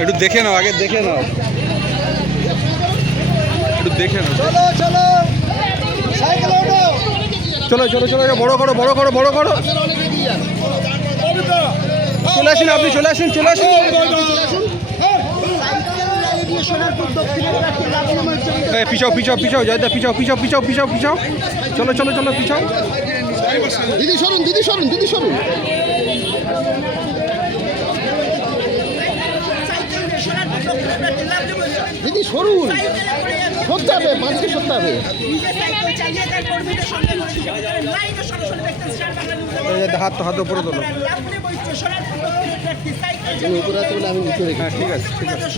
একটু দেখে নাও, আগে দেখে নাও, একটু দেখে নাও। চলো চলো চলো, বড় করো বড় করো বড় করো। চলে আসুন, আপনি চলে আসুন, চলে আসুন। পিছাও পিছাও পিছাও, জয়দা পিছাও পিছাও পিছাও পিছাও পিছাও। চলো চলো চলো পিছাও। দিদি সরুন, দিদি সরুন, দিদি সরুন। দিদি সরুন, সরতে হবে, মাঝকে সরতে হবে। হাত হাত উপরে তোলো। উপরে আছে বলে আমি নিচে রেখে। হ্যাঁ ঠিক আছে ঠিক আছে।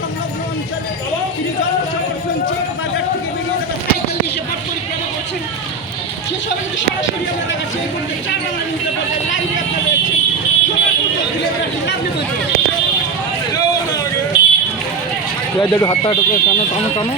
একটু হাতটা টানো টানো টানো।